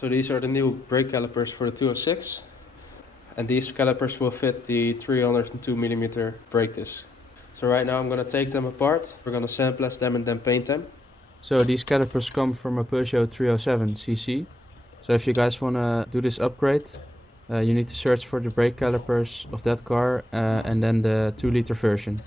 So these are the new brake calipers for the 206, and these calipers will fit the 302mm brake disc. So right now I'm gonna take them apart, we're gonna sandblast them and then paint them. So these calipers come from a Peugeot 307cc. So if you guys wanna do this upgrade, you need to search for the brake calipers of that car and then the 2-liter version.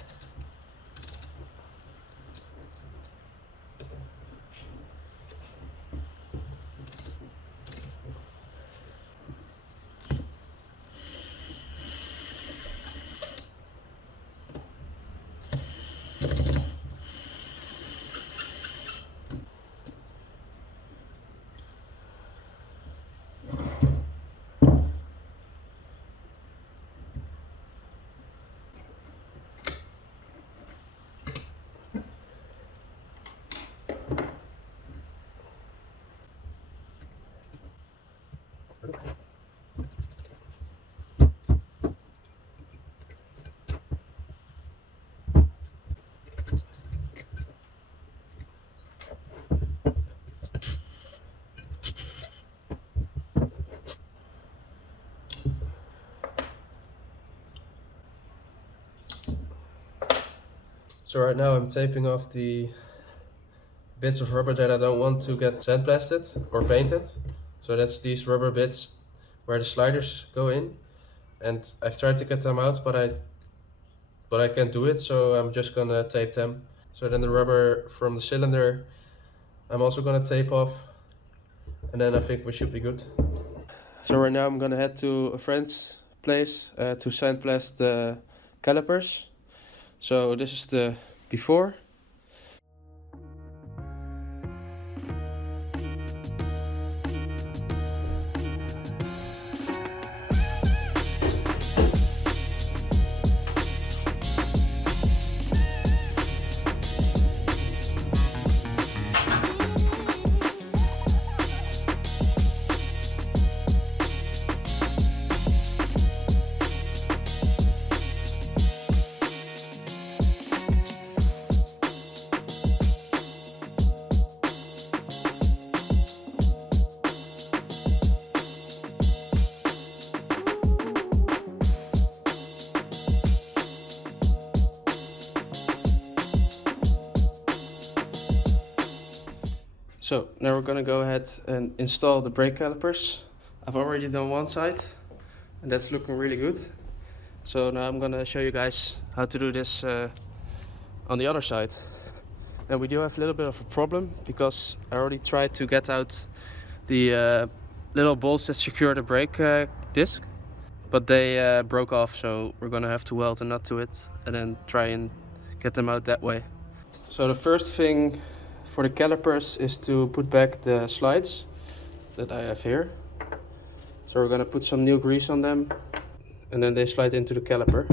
So right now I'm taping off the bits of rubber that I don't want to get sandblasted or painted. So that's these rubber bits where the sliders go in, and I've tried to get them out, but I can't do it, so I'm just gonna tape them. So then the rubber from the cylinder I'm also gonna tape off, and then I think we should be good. So right now I'm gonna head to a friend's place to sandblast the calipers. So this is the before. So now we're gonna go ahead and install the brake calipers. I've already done one side and that's looking really good. So now I'm gonna show you guys how to do this on the other side. And we do have a little bit of a problem because I already tried to get out the little bolts that secure the brake disc, but they broke off, so we're gonna have to weld a nut to it and then try and get them out that way. So the first thing for the calipers is to put back the slides that I have here. So we're gonna put some new grease on them and then they slide into the caliper.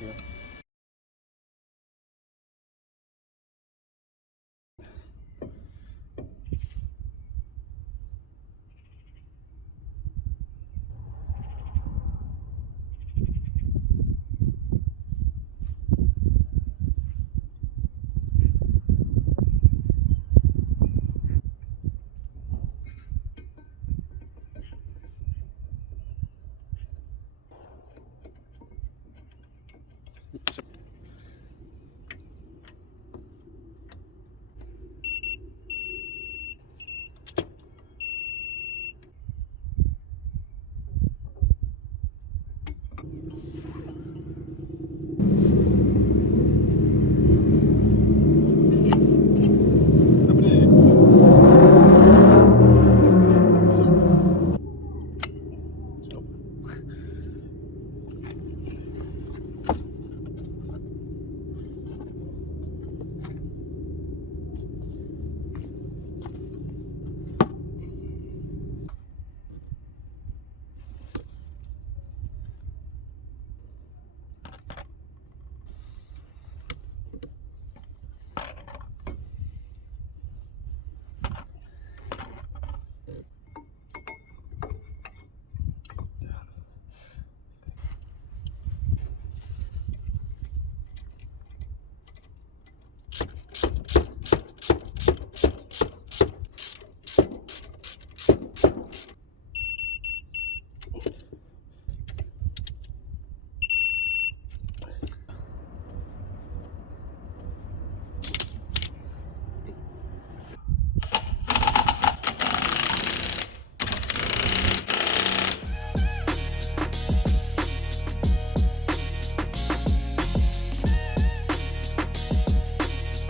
here.